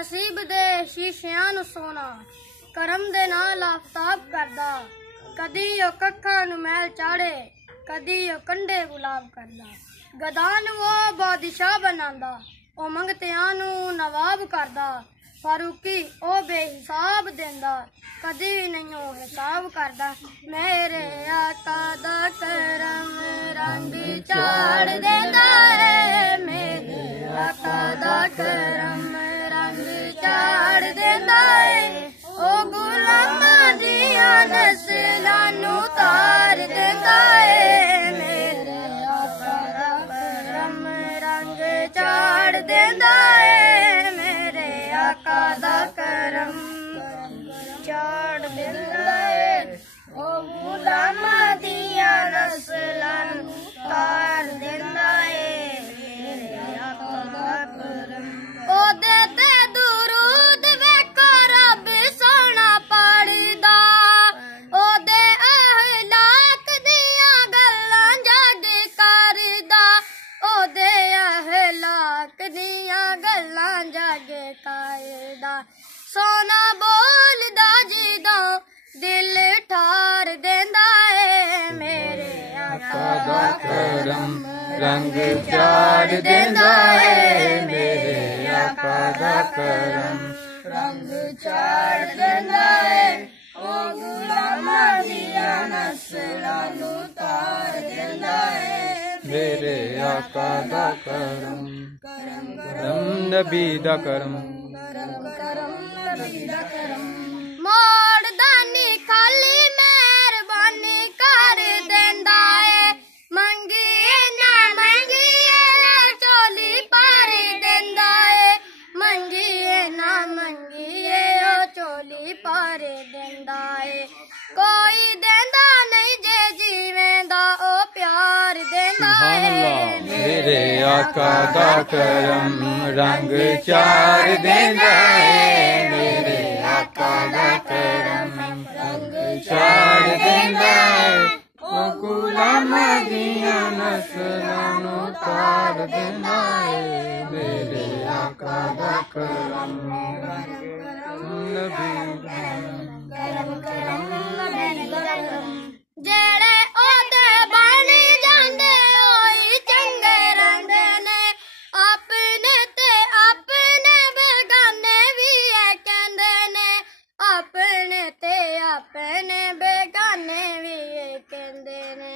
नसीब दे शीशियां नू सोना करम दे नाल आफताब करदा कदी ओ कक्खां नू मैल चाड़े कदी ओ कंडे गुलाब करदा गदां नू वो बादशाह बनांदा ओ मंगतियां नू नवाब करदा फारूकी ओ बेहिसाब देंदा कदी नहीं ओ हिसाब करदा मेरे आका दा करम रंग चाड़ देंदा है मेरे आका दा करम रंग चाड़ देंदा है ओ गुलामां दियां नस्लां नू तार देंदा है मेरे आका दा करम रंग चाड़ देंदा है मेरे आका दा करम चाड़ देंदा है ओ गुलामां दियां नस्लां नू तार देंदा है मेरे आका दा करम ओ दे दुरूद वेखो रब सोना पढ़दा ओ दे अहलाक दियां गल्लां जग करदा ओ दे अहलाक दियां गल्लां जग करदा सोना बोलदा जिदों दिल ठार देंदा है मेरे आका दा करम रंग चाड़ देंदा है मेरे आका दा करम रंग चाड़ देंदा है ओ गुलामां दियां नस्लां नू तार देंदा है मेरे आका दा करम करम नबी दा करम करम नबी दा करम मोड़ दानी खाली मेहरबानी कर देंदा है मंगिए ना मंगिए चोली पार देंदा है मंगिए ना मंगिए ओ चोली पार देंदा है कोई देंदा नहीं जे जीवेंदा ओ प्यार देंदा है मेरे आका दा करम रंग चाड़ देंदा है मेरे आका दा करम रंग चाड़ देंदा है ओ गुलामां दियां नस्लां नू तार देंदा है मेरे आका दा करम नबी करम करम नबी करम जेड़े ओदे बन जांदे ओही चंगे रंदे ने अपने ते अपने बेगाने भी कहंदे ने अपने ते अपने बेगाने भी कहंदे ने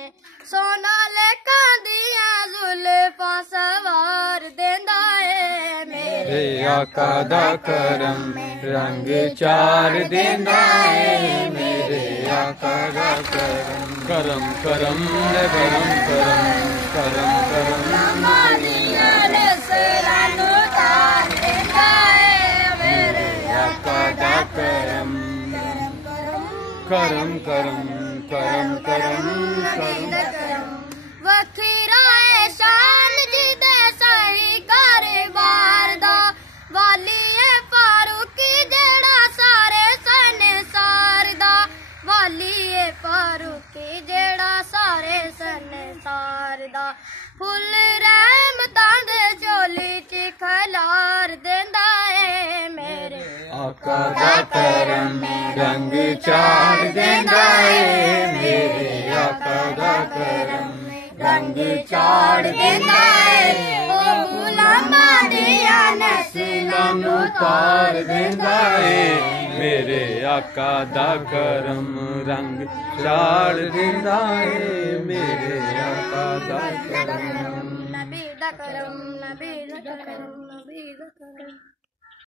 सोना लेखा दियां जुल्फां सवार देंदा है मेरे आका दा करम रंग चाड़ देंदा है मेरे आका दा करम करम करम करम करम करम करम दियां नस्लां नू तार देंदा है मेरे आका दा करम करम करम करम करम करम वखरा है शान जिदे सही कारोबार दा वाली है फारूकी जेड़ा सारे संसार दा वाली है फारूकी जेड़ा सारे संसार दा फुल रहमतां दे झोली च खलार देंदा है मेरे आका दा करम रंग चाड़ देंदा है मेरे आका दा करम रंग चाड़ देंदा है ओ गुलामां दियां नस्लां नू तार देंदा है मेरे आका दा करम रंग चाड़ देंदा है मेरे आका दा करम नबी दा करम नबी दा करम नबी दा करम।